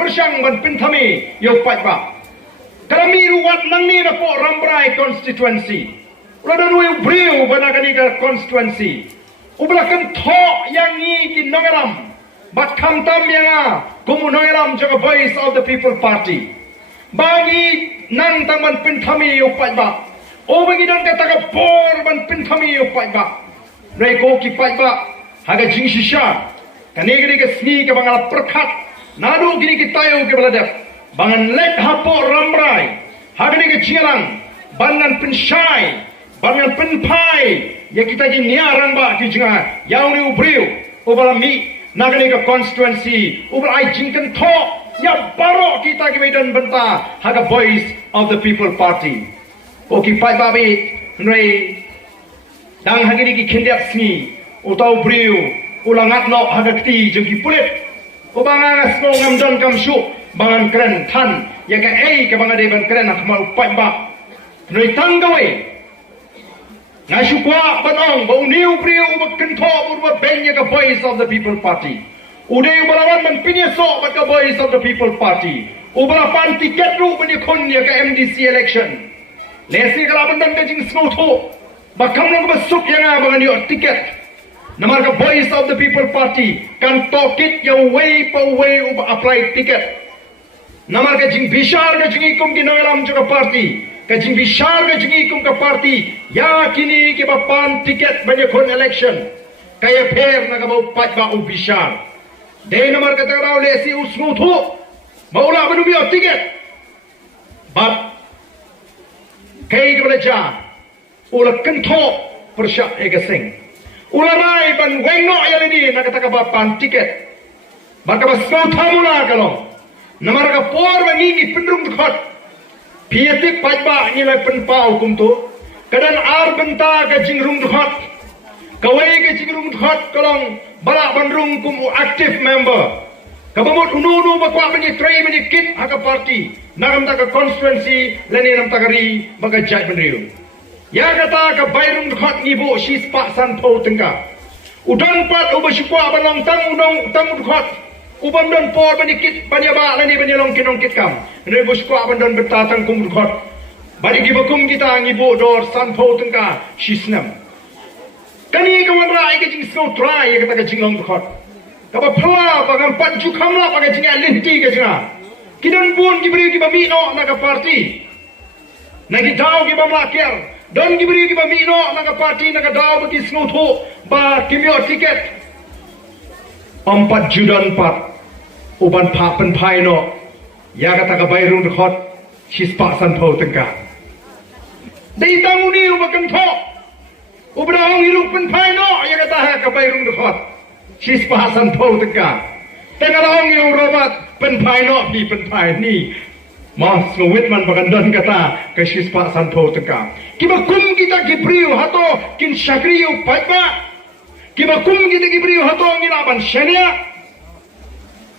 persyang ban pinthami yo pai ba kami ruwat nang ni na po Rambrai constituency ulah nu briu banakani ka constituency ublakan tho yang ni ki nongaram bat kham tam yang kumu nongaram jaga voice of the people party bagi nang taman pinthami yo pai ba o bagi dan kata ka por ban pinthami yo pai ba rei ko ki pai ba haga jing shisha kani gini ke sni ke bangala perkhat nadu gini ki tayo ke baladap bangan let hapo Rambrai haga ni ke jingalang bangan pensyai bangan penpai ya kita ki niarang ba ki jinga yang ni ubriu ubala mi nagani ke constituency ubal ai jingkan tho ya baro kita ki medan benta haga voice of the people party oki pai babi rei dang hagini ki khindiap sni utau briu ulangat no hagakti jengki pulit ubanga sno ngamjon kamshu bangan keren than ya ka ke bangade ban keren akmal pai ba rei tanggawe ngasukwa banong bau niu briu ubakentho urba benya ka voice of the people party udai ubalawan man pinyeso bat ka voice of the people party ubalapan tiket ru bani khon ya ka MDC election lesi kala bandan ka jing sno tho bakam nang basuk yang bangan yo tiket namar ka voice of the people party kan tokit ya way pa way uba apply tiket namar ka jing bishar ka jing ikum ki nangalam joka party ka jing bishar ka jing ikum ka party ya kini ki bapan tiket banya kon election kaya pher na ka bau pat ba u bishar de namar ka tagraw lesi usmu thu maula banu bi tiket but kay ka balaja ula kentho persya egasing ularai ban wengno ayalini nakataka bapan tiket maka basno thamula kalong namaraga por wangi pendrung khot pietik pajba ni lai penpa hukum tu kadan ar benta ka jingrung khot kawai ka jingrung khot kalong bala bandrung kum active member kabamot unu bakwa bani tray bani kit haka party nagam ta ka constituency lani nam takari baga jai benriu ya kata ka bayrung khot ni bo sis pa san tho tengka udan pat ubashukwa banong tang udong tang khot ubam don por banikit banyaba lani banyalong kinong kitkam ne bushukwa bandon betatang kum khot bari gibakum kita ngibo dor san tho tengka sisnam kani ka wanra ai ka jing snow try ya kata ka jinglong khot ka ba phla bagam panju khamla baga jinga linti ka jinga kidan bun gibri gibami no na ka party nagi daw gibamla ker don gibri ki bamino naga party naga daw bagi snow tho ba kimyo tiket 4 judan pat uban pa pen pai no ya kata ka bayrung khot sispa san tho tengka dei tanguni ubakan tho ubrahong hirup pen pai no ya kata ha ka bayrung khot sispa san tho tengka tengarong yu robat pen pai no pi pen pai ni mas ngwit man bagandon kata ka sispa san tho tengka kiba kum kita gibriu hato kin shakriu paiba kiba kum kita gibriu hato ngilaban shania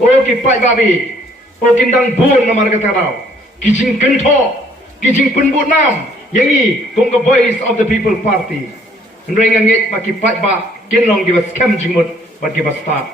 o ki paiba bi o kindang bun namar kata raw kijing kentho kijing punbu nam yangi kong ka voice of the people party nrenga ngit ba ki paiba kinlong giba scam jingmut ba giba start